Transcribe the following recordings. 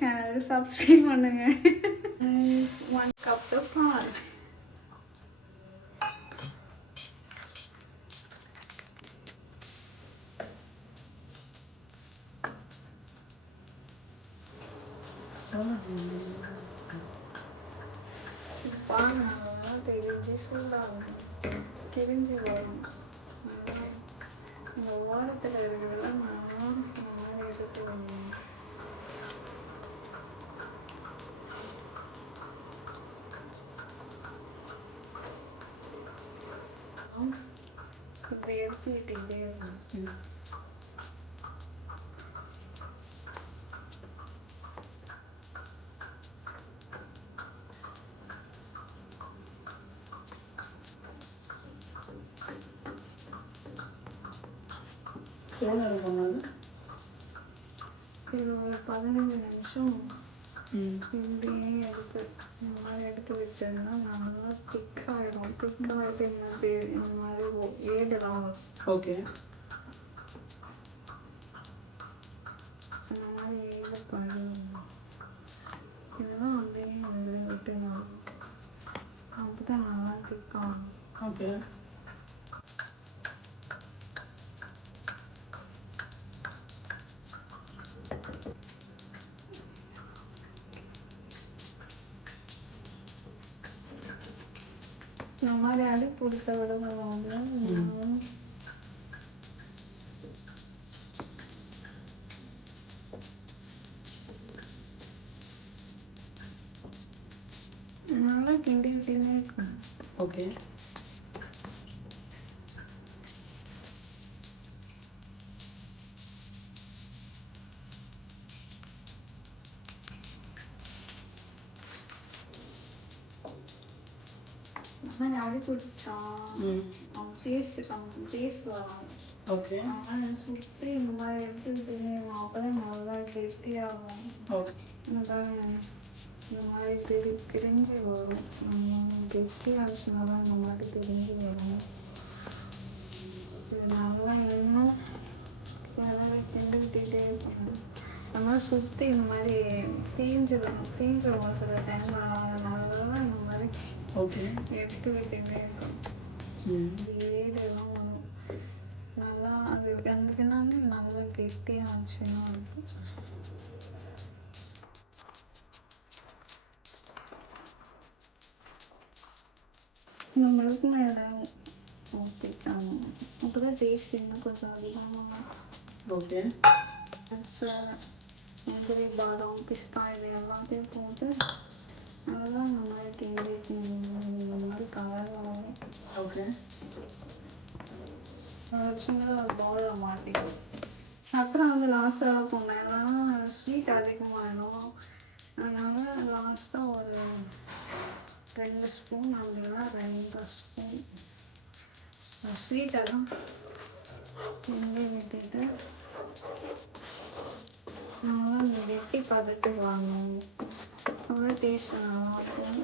சேனலுக்கு சப்ஸ்கிரைப் பண்ணுங்க. 1 கப் பால். பால் நல்லா தெரிஞ்சு சூடாகும், திரிஞ்சு வரும். இந்த ஓரத்தில் இருக்கிறதெல்லாம் நல்லா இந்த மாதிரி எடுத்து வரணும். இப்படி எடுத்து விட்டுக்கிட்டே இருக்கணும். இது ஒரு 15 நிமிஷம் இப்படியே எடுத்து இந்த மாதிரி எடுத்து வச்சோம்னா நல்லா திக்காயிடும். திக்காயிட்டு இந்த மாதிரி ஏடெல்லாம் வரும். ஓகே. இந்த மாதிரி ஏடு பழம் இதெல்லாம் அப்படியே இதில் விட்டுணும். அப்போ தான் நல்லா திக்காகும். ஓகே. இந்த மாதிரி அடி பிடிக்க விடுவாங்க. நல்லா கிண்டி விட்டுனே இருக்கும். ஓகே. அடி பிடிச்சா டேஸ்ட் வரும். ஓகே. அதனால் சுற்றி இந்த மாதிரி எடுத்துக்கிட்டே அப்போதான் நல்லா கெட்டியாகும். ஓகே. இந்த மாதிரி பிரிஞ்சு வரும். கெட்டியாச்சுன்னா தான் இந்த மாதிரி பிரிஞ்சு வரும். இது நல்லா இன்னும் நல்லா கிண்டிக்கிட்டே இருக்கணும். அந்த மாதிரி சுற்றி இந்த மாதிரி தீஞ்சிடும் சில டைமில். அதனால இந்த மாதிரி ஓகே. எடுத்து விட்டுட்டே இருக்கணும். ஏடெல்லாம் வரும். நல்லா அது வந்துச்சுனாலே நல்லா கெட்டியாச்சுன்னா இருக்கும். இந்த மில்க் மேடை ஊற்றிட்டாங்க. அப்போ தான் டேஸ்ட் இன்னும் கொஞ்சம் அதிகமாக. ஓகே. முந்திரி, பாதாம், பிஸ்தா இது எல்லாத்தையும் போட்டு நல்லா இந்த மாதிரி கிண்டி இந்த மாதிரி கலர் வரும். ஓகே. சின்னதாக ஒரு பவுலில் மாற்றிக்கும். சர்க்கரை வந்து லாஸ்ட்டாக போடணும். ஏன்னா ஸ்வீட் அதிகமாகிடும். அதனால் லாஸ்ட்டாக ஒரு 2 ஸ்பூன் அப்படின்னா 2 ஸ்பூன் ஸ்வீட்டெல்லாம் கிண்டி விட்டுட்டு நல்லா இந்த கெட்டி பதத்துக்கு வாங்கணும். அவ்வளோ டேஸ்ட் நல்லாயிருக்கும்.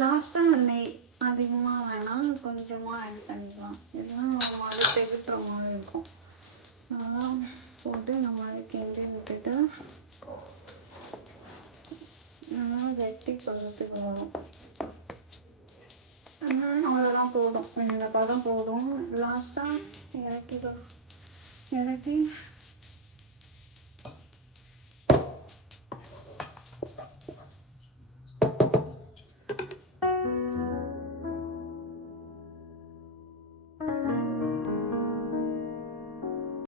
லாஸ்ட்டாக நெய் அதிகமாக வேணாம், கொஞ்சமாக ஆட் பண்ணிக்கலாம். இல்லைன்னா ஒரு மாதிரி தெவிட்டுற மாதிரி இருக்கும். அதெல்லாம் போட்டு இந்த மாதிரி கிண்டி விட்டுட்டு நல்லா கெட்டி பதத்துக்கு வரும். அவ்வளோதான் போதும். இந்த பதம் போதும். லாஸ்ட்டாக இறக்கி